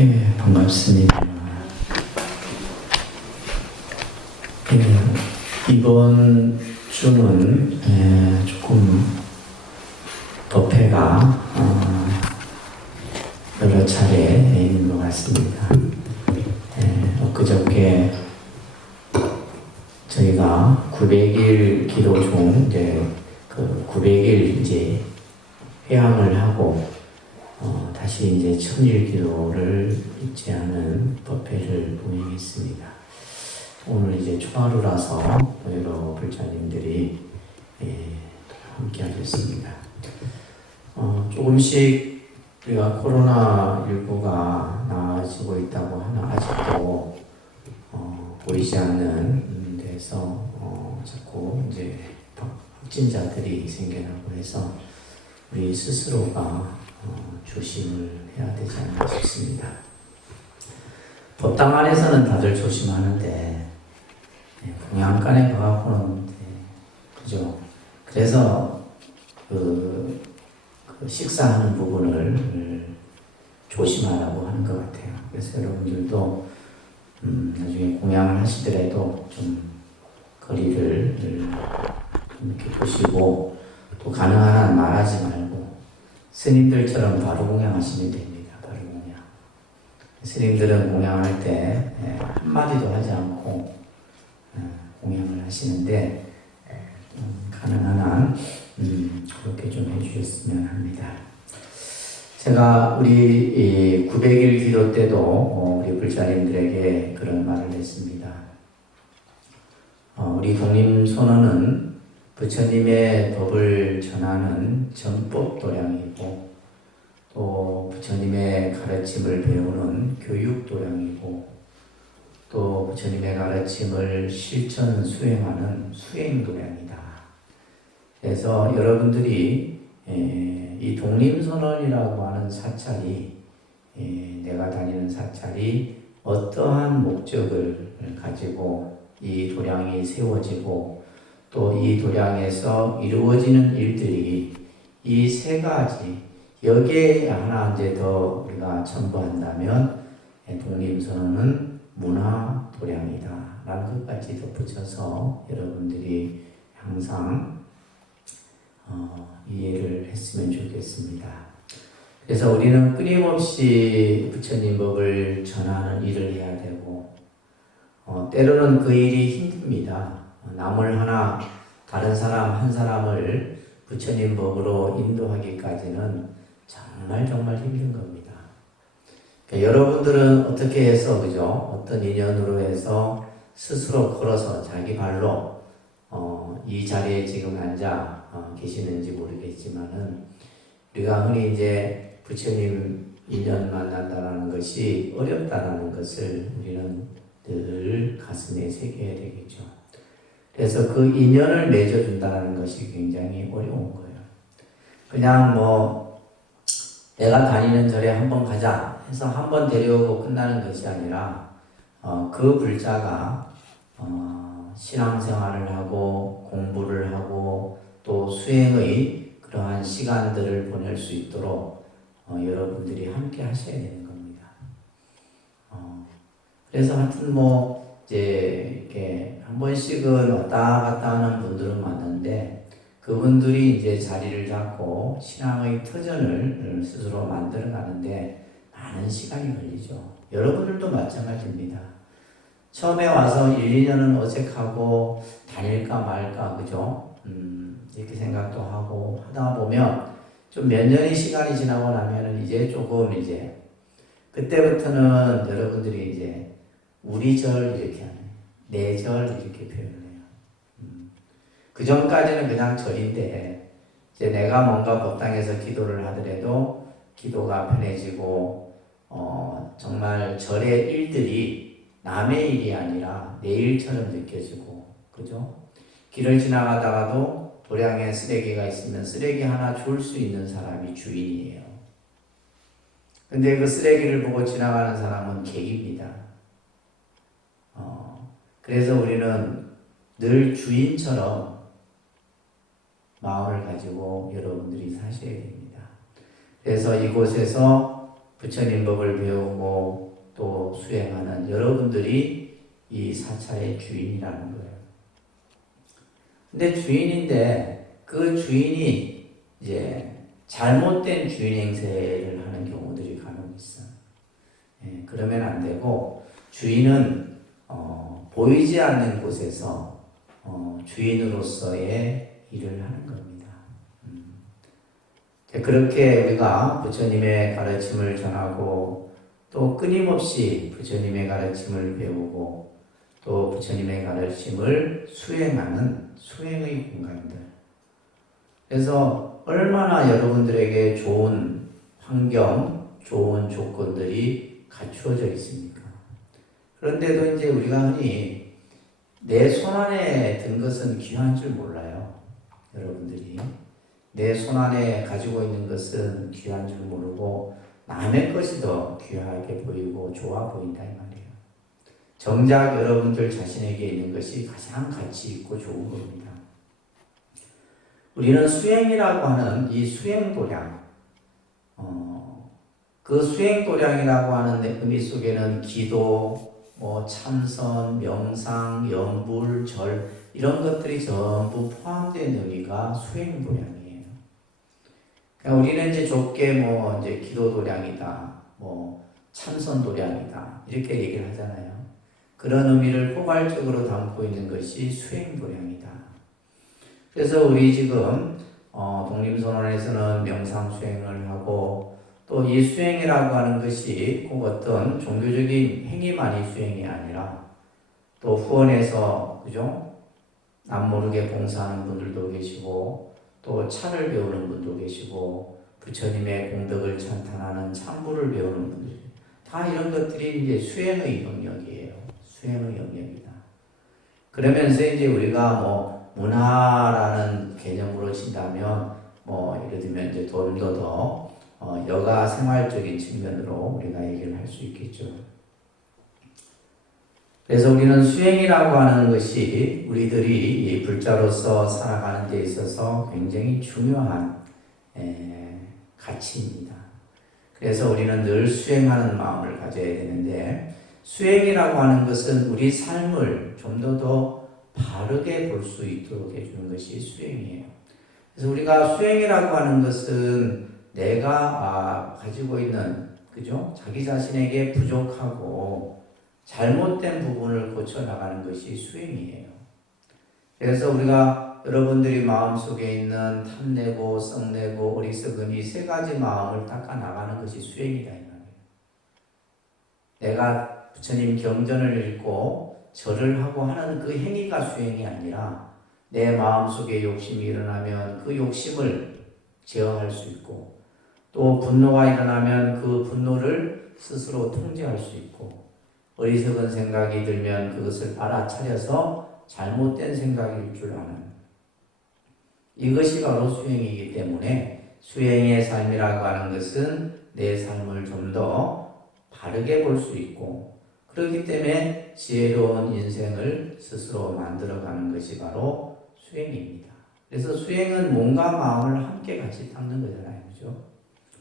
반갑습니다. 이번 주는 조금 법회가 여러 차례 있는 것 같습니다. 엊그저께 저희가 900일 기도 중 그 900일 회향을 하고 다시 1000일 기도를 잊지 않은 법회를 운영했습니다. 오늘 초하루라서 여러 불자님들이 함께 하셨습니다. 조금씩 우리가 코로나19가 나아지고 있다고 하나 아직도 보이지 않는 데서 자꾸 확진자들이 생겨나고 해서 우리 스스로가 조심을 해야 되지 않나 싶습니다. 법당 안에서는 다들 조심하는데 공양간에 가갖고는 그죠? 그래서 그 식사하는 부분을 조심하라고 하는 것 같아요. 그래서 여러분들도 나중에 공양을 하시더라도 좀 거리를 이렇게 보시고 또 가능한 한 말하지 말고 스님들처럼 바로 공양하시면 됩니다. 바로 공양. 스님들은 공양할 때 한마디도 하지 않고 공양을 하시는데 가능한 한 그렇게 좀 해주셨으면 합니다. 제가 우리 900일 기도 때도 우리 불자님들에게 그런 말을 했습니다. 우리 독립선언은 부처님의 법을 전하는 전법도량이고 또 부처님의 가르침을 배우는 교육도량이고 또 부처님의 가르침을 실천 수행하는 수행도량이다. 그래서 여러분들이 이 독립선언이라고 하는 사찰이 내가 다니는 사찰이 어떠한 목적을 가지고 이 도량이 세워지고 또 이 도량에서 이루어지는 일들이 이 세 가지 여기에 하나 더 우리가 첨부한다면 독립선언은 문화 도량이다 라는 것까지 덧붙여서 여러분들이 항상 이해를 했으면 좋겠습니다. 그래서 우리는 끊임없이 부처님 법을 전하는 일을 해야 되고 때로는 그 일이 힘듭니다. 남을 하나 다른 사람 한 사람을 부처님 법으로 인도하기까지는 정말 힘든 겁니다. 그러니까 여러분들은 어떻게 해서 그죠? 어떤 인연으로 해서 스스로 걸어서 자기 발로 이 자리에 지금 앉아 계시는지 모르겠지만은 우리가 흔히 부처님 인연 만난다라는 것이 어렵다라는 것을 우리는 늘 가슴에 새겨야 되겠죠. 그래서 그 인연을 맺어준다는 것이 굉장히 어려운 거예요. 그냥 내가 다니는 절에 한번 가자 해서 한번 데려오고 끝나는 것이 아니라 그 불자가 신앙생활을 하고 공부를 하고 또 수행의 그러한 시간들을 보낼 수 있도록 여러분들이 함께 하셔야 되는 겁니다. 그래서 하여튼 이렇게 한 번씩은 왔다 갔다 하는 분들은 많은데 그분들이 자리를 잡고 신앙의 터전을 스스로 만들어 가는데 많은 시간이 걸리죠. 여러분들도 마찬가지입니다. 처음에 와서 1, 2년은 어색하고 다닐까 말까 그죠? 이렇게 생각도 하고 하다 보면 좀 몇 년의 시간이 지나고 나면은 조금 그때부터는 여러분들이 우리 절 이렇게 하네. 내 절 이렇게 표현을 해요. 그 전까지는 그냥 절인데 내가 뭔가 법당에서 기도를 하더라도 기도가 편해지고 정말 절의 일들이 남의 일이 아니라 내 일처럼 느껴지고 그죠? 길을 지나가다가도 도량에 쓰레기가 있으면 쓰레기 하나 줄 수 있는 사람이 주인이에요. 근데 그 쓰레기를 보고 지나가는 사람은 객입니다. 그래서 우리는 늘 주인처럼 마음을 가지고 여러분들이 사셔야 됩니다. 그래서 이곳에서 부처님 법을 배우고 또 수행하는 여러분들이 이 사찰의 주인이라는 거예요. 근데 주인인데 그 주인이 이제 잘못된 주인 행세를 하는 경우들이 간혹 있어요. 예, 그러면 안 되고 주인은 보이지 않는 곳에서 주인으로서의 일을 하는 겁니다. 그렇게 우리가 부처님의 가르침을 전하고 또 끊임없이 부처님의 가르침을 배우고 또 부처님의 가르침을 수행하는 수행의 공간들. 그래서 얼마나 여러분들에게 좋은 환경, 좋은 조건들이 갖추어져 있습니까? 그런데도 이제 우리가 흔히 내 손안에 든 것은 귀한 줄 몰라요. 여러분들이. 내 손안에 가지고 있는 것은 귀한 줄 모르고 남의 것이 더 귀하게 보이고 좋아 보인다 이 말이에요. 정작 여러분들 자신에게 있는 것이 가장 가치 있고 좋은 겁니다. 우리는 수행이라고 하는 이 수행도량, 그 수행도량이라고 하는 의미 속에는 기도, 참선, 명상, 염불, 절 이런 것들이 전부 포함된 의미가 수행도량이에요. 그러니까 우리는 이제 좁게 이제 기도도량이다, 참선도량이다 이렇게 얘기를 하잖아요. 그런 의미를 포괄적으로 담고 있는 것이 수행도량이다. 그래서 우리 지금 독립선언에서는 명상 수행을 하고 또 이 수행이라고 하는 것이 꼭 어떤 종교적인 행위만이 수행이 아니라 또 후원에서 그죠? 남 모르게 봉사하는 분들도 계시고 또 차를 배우는 분도 계시고 부처님의 공덕을 찬탄하는 참부를 배우는 분들 다 이런 것들이 이제 수행의 영역이에요. 수행의 영역이다. 그러면서 이제 우리가 문화라는 개념으로 친다면 예를 들면 이제 좀 더 여가 생활적인 측면으로 우리가 얘기를 할 수 있겠죠. 그래서 우리는 수행이라고 하는 것이 우리들이 이 불자로서 살아가는 데 있어서 굉장히 중요한 가치입니다. 그래서 우리는 늘 수행하는 마음을 가져야 되는데 수행이라고 하는 것은 우리 삶을 좀 더 바르게 볼 수 있도록 해주는 것이 수행이에요. 그래서 우리가 수행이라고 하는 것은 내가 가지고 있는 그죠? 자기 자신에게 부족하고 잘못된 부분을 고쳐나가는 것이 수행이에요. 그래서 우리가 여러분들이 마음속에 있는 탐내고 썩내고 어리석은 이 세 가지 마음을 닦아나가는 것이 수행이다 이 말이에요. 내가 부처님 경전을 읽고 절을 하고 하는 그 행위가 수행이 아니라 내 마음속에 욕심이 일어나면 그 욕심을 제어할 수 있고 또 분노가 일어나면 그 분노를 스스로 통제할 수 있고 어리석은 생각이 들면 그것을 알아차려서 잘못된 생각일 줄 아는 이것이 바로 수행이기 때문에 수행의 삶이라고 하는 것은 내 삶을 좀 더 바르게 볼 수 있고 그렇기 때문에 지혜로운 인생을 스스로 만들어가는 것이 바로 수행입니다. 그래서 수행은 몸과 마음을 함께 같이 닦는 거잖아요. 그죠?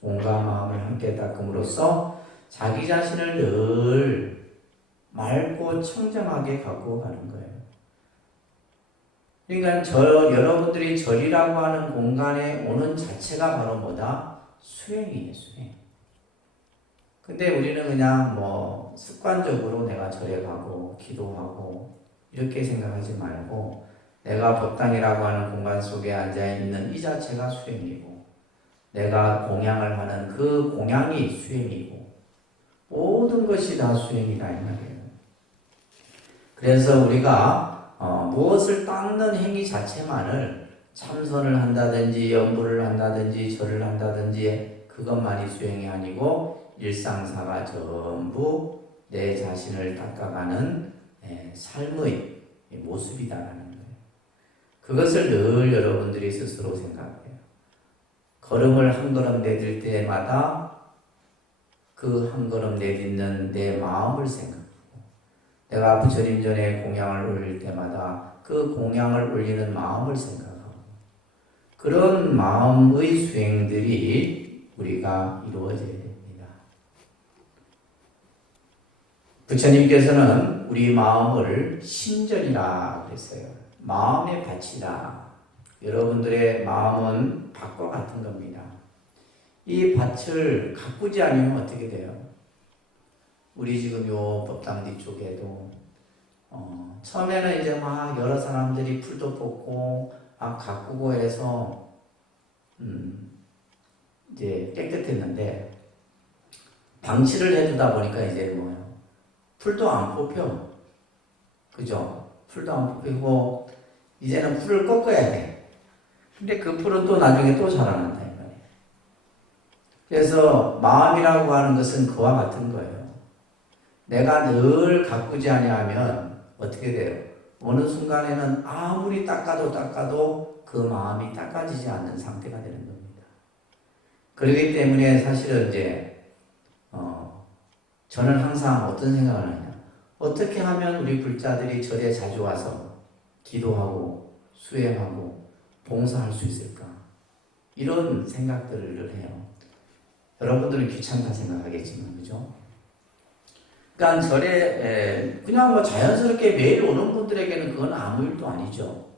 몸과 마음을 함께 닦음으로써 자기 자신을 늘 맑고 청정하게 갖고 가는 거예요. 그러니까 여러분들이 절이라고 하는 공간에 오는 자체가 바로 뭐다? 수행이에요, 수행. 근데 우리는 그냥 습관적으로 내가 절에 가고 기도하고 이렇게 생각하지 말고 내가 법당이라고 하는 공간 속에 앉아있는 이 자체가 수행이고 내가 공양을 하는 그 공양이 수행이고 모든 것이 다 수행이다 이 말이에요. 그래서 우리가 무엇을 닦는 행위 자체만을 참선을 한다든지 염불을 한다든지 절을 한다든지 그것만이 수행이 아니고 일상사가 전부 내 자신을 닦아가는 삶의 모습이다라는 거예요. 그것을 늘 여러분들이 스스로 생각해요. 걸음을 한 걸음 내딜 때마다 그 한 걸음 내딛는 내 마음을 생각하고 내가 부처님 전에 공양을 올릴 때마다 그 공양을 올리는 마음을 생각하고 그런 마음의 수행들이 우리가 이루어져야 됩니다. 부처님께서는 우리 마음을 신전이라 그랬어요. 마음의 밭이다. 여러분들의 마음은 밭과 같은 겁니다. 이 밭을 가꾸지 않으면 어떻게 돼요? 우리 지금 요 법당 뒤쪽에도 처음에는 이제 막 여러 사람들이 풀도 뽑고 가꾸고 해서 이제 깨끗했는데 방치를 해두다 보니까 이제 뭐예요? 풀도 안 뽑혀. 그죠? 풀도 안 뽑히고 이제는 풀을 꺾어야 돼. 근데 그 풀은 또 나중에 또 자라난다 이 말이에요. 그래서 마음이라고 하는 것은 그와 같은 거예요. 내가 늘 가꾸지 아니하면 어떻게 돼요? 어느 순간에는 아무리 닦아도 그 마음이 닦아지지 않는 상태가 되는 겁니다. 그렇기 때문에 사실은 이제 저는 항상 어떤 생각을 하냐, 어떻게 하면 우리 불자들이 절에 자주 와서 기도하고 수행하고 봉사할 수 있을까? 이런 생각들을 해요. 여러분들은 귀찮다 생각하겠지만, 그죠? 그러니까 절에 그냥 뭐 자연스럽게 매일 오는 분들에게는 그건 아무 일도 아니죠.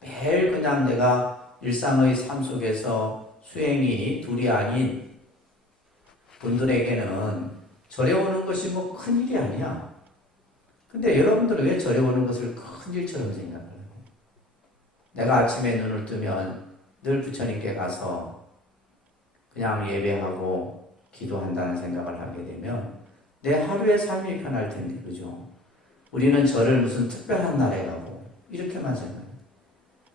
매일 그냥 내가 일상의 삶 속에서 수행이 둘이 아닌 분들에게는 절에 오는 것이 뭐 큰일이 아니야. 근데 여러분들은 왜 절에 오는 것을 큰일처럼 생각을 해요? 내가 아침에 눈을 뜨면 늘 부처님께 가서 그냥 예배하고 기도한다는 생각을 하게 되면 내 하루의 삶이 편할 텐데, 그죠? 우리는 절을 무슨 특별한 날에 가고 이렇게만 생각해요.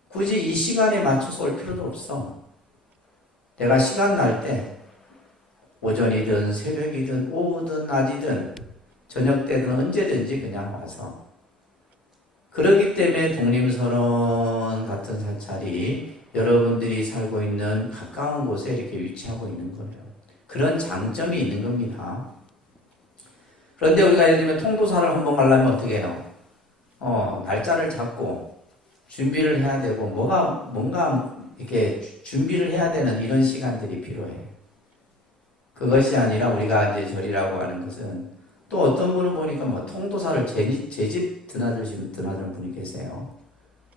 굳이 이 시간에 맞춰서 올 필요도 없어. 내가 시간 날 때 오전이든 새벽이든 오후든 낮이든 저녁 때든 언제든지 그냥 와서, 그렇기 때문에 독림선언 같은 사찰이 여러분들이 살고 있는 가까운 곳에 이렇게 위치하고 있는 거예요. 그런 장점이 있는 겁니다. 그런데 우리가 예를 들면 통도사를 한번 가려면 어떻게 해요? 날짜를 잡고 준비를 해야 되고 뭔가 이렇게 준비를 해야 되는 이런 시간들이 필요해. 그것이 아니라 우리가 이제 절이라고 하는 것은, 또 어떤 분을 보니까 뭐 통도사를 제 집 드나드는 분이 계세요.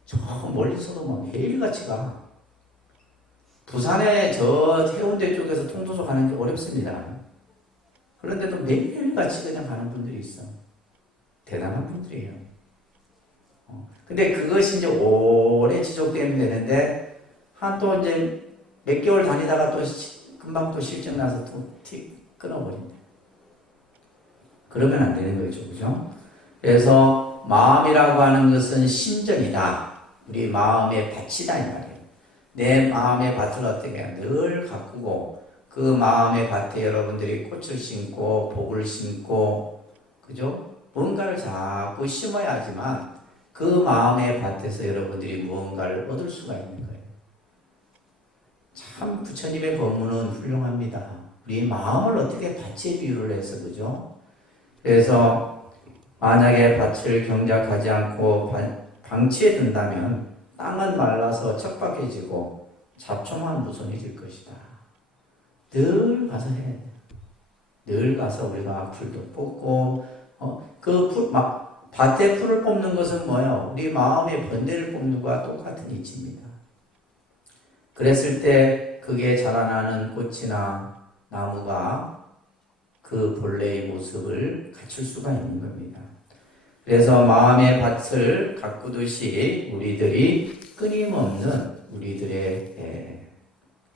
저 멀리서도 막 매일같이 가. 부산에 저 해운대 쪽에서 통도사 가는 게 어렵습니다. 그런데도 매일같이 그냥 가는 분들이 있어. 대단한 분들이에요. 근데 그것이 이제 오래 지속되면 되는데, 한 또 이제 몇 개월 다니다가 또 금방 또 실증 나서 또 틱 끊어버린다. 그러면 안 되는 거죠. 그죠? 그래서 마음이라고 하는 것은 신전이다. 우리 마음의 밭이다 이 말이에요. 내 마음의 밭을 어떻게 해야 늘 가꾸고, 그 마음의 밭에 여러분들이 꽃을 심고 복을 심고, 그죠? 뭔가를 자꾸 심어야지만 그 마음의 밭에서 여러분들이 무언가를 얻을 수가 있는 거예요. 참 부처님의 법문은 훌륭합니다. 우리 마음을 어떻게 밭에 비유를 해서, 그죠? 그래서 만약에 밭을 경작하지 않고 방치해 둔다면 땅은 말라서 척박해지고 잡초만 무성해질 것이다. 늘 가서 해야 돼. 늘 가서 우리가 풀도 뽑고, 밭에 풀을 뽑는 것은 뭐예요? 우리 마음의 번뇌를 뽑는 것과 똑같은 이치입니다. 그랬을 때 그게 자라나는 꽃이나 나무가 그 본래의 모습을 갖출 수가 있는 겁니다. 그래서 마음의 밭을 가꾸듯이 우리들이 끊임없는 우리들의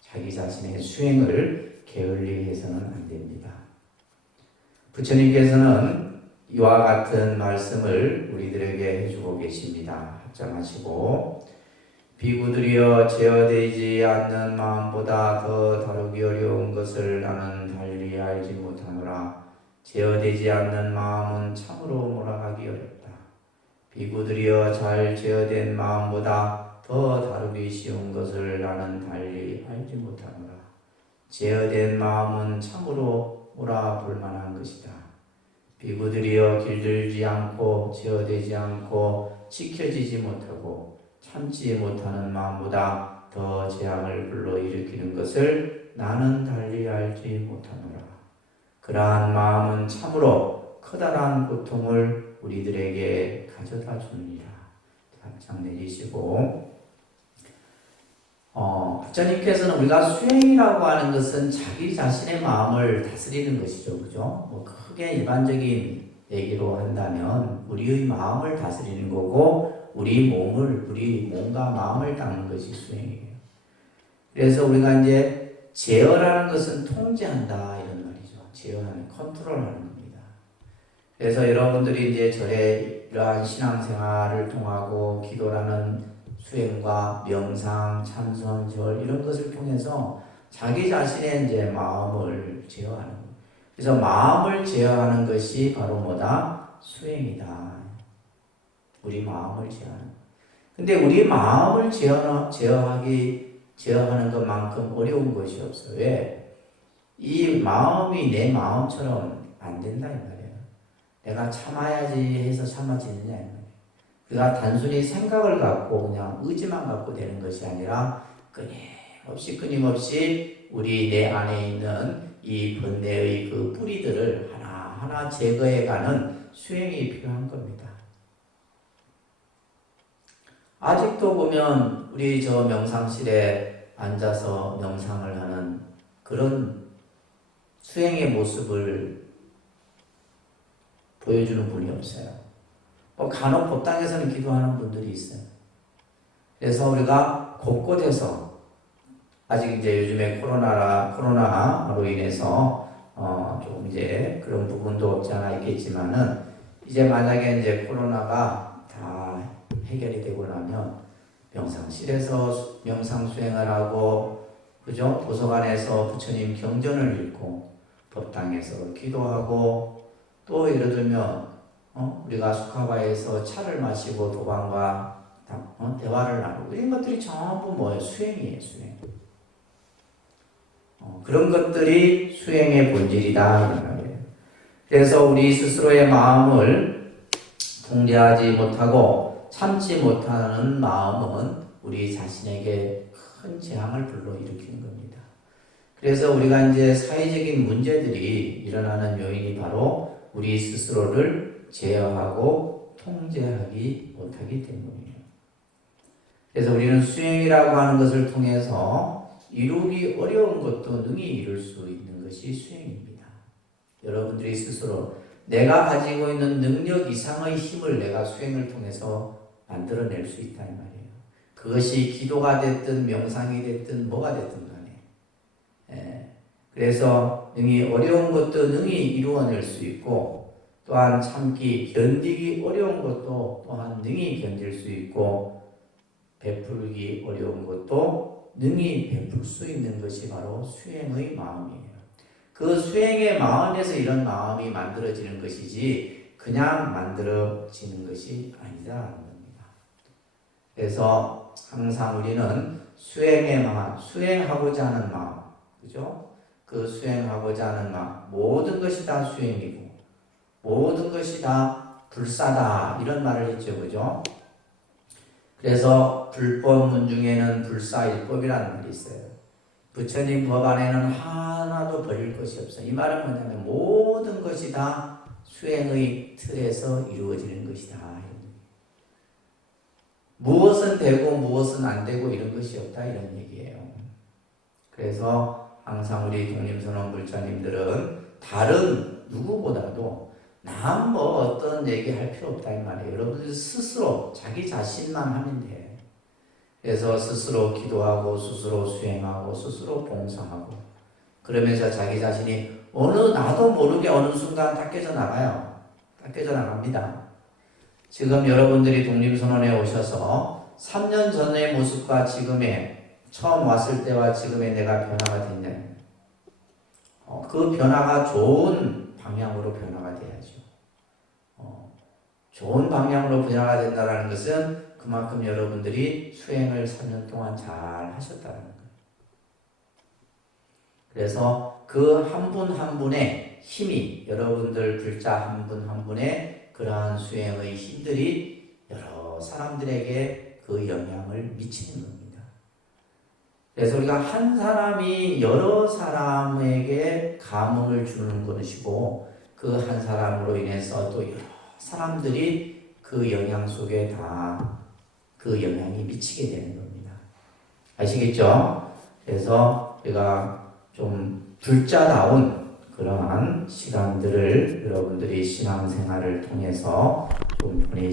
자기 자신의 수행을 게을리 해서는 안 됩니다. 부처님께서는 이와 같은 말씀을 우리들에게 해주고 계십니다. 합장하시고, 비구들이여 제어되지 않는 마음보다 더 다루기 어려운 것을 나는 달리 알지 못하노라. 제어되지 않는 마음은 참으로 몰아가기 어렵다. 비구들이여 잘 제어된 마음보다 더 다루기 쉬운 것을 나는 달리 알지 못하노라. 제어된 마음은 참으로 몰아볼 만한 것이다. 비구들이여 길들지 않고 제어되지 않고 지켜지지 못하고 참지 못하는 마음보다 더 재앙을 불러일으키는 것을 나는 달리 알지 못하노라. 그러한 마음은 참으로 커다란 고통을 우리들에게 가져다 주느니라. 답장 내리시고, 부처님께서는 우리가 수행이라고 하는 것은 자기 자신의 마음을 다스리는 것이죠. 그죠? 뭐 크게 일반적인 얘기로 한다면 우리의 마음을 다스리는 거고 우리 몸과 마음을 닦는 것이 수행이에요. 그래서 우리가 이제 제어라는 것은 통제한다 이런 말이죠. 제어하는, 컨트롤하는 겁니다. 그래서 여러분들이 이제 절에 이러한 신앙생활을 통하고 기도라는 수행과 명상, 참선, 절 이런 것을 통해서 자기 자신의 이제 마음을 제어하는 거예요. 그래서 마음을 제어하는 것이 바로 뭐다? 수행이다. 우리 마음을 제어하는. 근데 우리 마음을 제어하는 것만큼 어려운 것이 없어요. 왜? 이 마음이 내 마음처럼 안 된다 이 말이에요. 내가 참아야지 해서 참아지느냐 이 말이에요. 그가 단순히 생각을 갖고 그냥 의지만 갖고 되는 것이 아니라 끊임없이 우리 내 안에 있는 이 번뇌의 그 뿌리들을 하나하나 제거해가는 수행이 필요한 겁니다. 아직도 보면 우리 저 명상실에 앉아서 명상을 하는 그런 수행의 모습을 보여주는 분이 없어요. 간혹 법당에서는 기도하는 분들이 있어요. 그래서 우리가 곳곳에서 아직 이제 요즘에 코로나로 인해서 조금 이제 그런 부분도 없지 않아 있겠지만은 이제 만약에 이제 코로나가 다 해결이 되고 나면 명상실에서 명상 수행을 하고 그죠? 도서관에서 부처님 경전을 읽고 법당에서 기도하고 또 예를 들면 우리가 수카바에서 차를 마시고 도반과 대화를 나누고 이런 것들이 전부 뭐예요? 수행이에요. 수행. 그런 것들이 수행의 본질이다 이런 말이에요. 그래서 우리 스스로의 마음을 통제하지 못하고 참지 못하는 마음은 우리 자신에게 큰 재앙을 불러일으키는 겁니다. 그래서 우리가 이제 사회적인 문제들이 일어나는 요인이 바로 우리 스스로를 제어하고 통제하기 못하기 때문이에요. 그래서 우리는 수행이라고 하는 것을 통해서 이루기 어려운 것도 능히 이룰 수 있는 것이 수행입니다. 여러분들이 스스로 내가 가지고 있는 능력 이상의 힘을 내가 수행을 통해서 만들어낼 수 있다 이 말이에요. 그것이 기도가 됐든 명상이 됐든 뭐가 됐든 간에 그래서 능히 어려운 것도 능히 이루어낼 수 있고 또한 참기 견디기 어려운 것도 또한 능히 견딜 수 있고 베풀기 어려운 것도 능히 베풀 수 있는 것이 바로 수행의 마음이에요. 그 수행의 마음에서 이런 마음이 만들어지는 것이지 그냥 만들어지는 것이 아니다라는 겁니다. 그래서 항상 우리는 수행의 마음, 수행하고자 하는 마음, 그죠? 그 수행하고자 하는 마음, 모든 것이 다 수행이고 모든 것이 다 불사다 이런 말을 했죠, 그죠? 그래서 불법문 중에는 불사일법이라는 말이 있어요. 부처님 법 안에는 하나도 버릴 것이 없어요. 이 말은 뭐냐면 모든 것이 다 수행의 틀에서 이루어지는 것이다. 무엇은 되고 무엇은 안 되고 이런 것이 없다 이런 얘기예요. 그래서 항상 우리 독림선언 불자님들은 다른 누구보다도 남 뭐 어떤 얘기할 필요 없다 이 말이에요. 여러분들 스스로 자기 자신만 하면 돼요. 그래서 스스로 기도하고 스스로 수행하고 스스로 봉사하고 그러면서 자기 자신이 나도 모르게 어느 순간 다 깨져나가요. 다 깨져나갑니다. 지금 여러분들이 독립선언에 오셔서 3년 전의 모습과 지금의 처음 왔을 때와 지금의 내가 변화가 됐냐. 그 변화가 좋은 방향으로 변화가 돼야죠. 좋은 방향으로 변화가 된다는 것은 그만큼 여러분들이 수행을 3년 동안 잘 하셨다는 거예요. 그래서 그 한 분 한 분의 힘이 여러분들 불자 한 분 한 분의 그러한 수행의 힘들이 여러 사람들에게 그 영향을 미치는 겁니다. 그래서 우리가 한 사람이 여러 사람에게 감흥을 주는 것이고 그 한 사람으로 인해서 또 여러 사람들이 그 영향 속에 다 그 영향이 미치게 되는 겁니다. 아시겠죠? 그래서 우리가 좀 불자다운 그러한 시간들을 여러분들이 신앙생활을 통해서 좀 보내시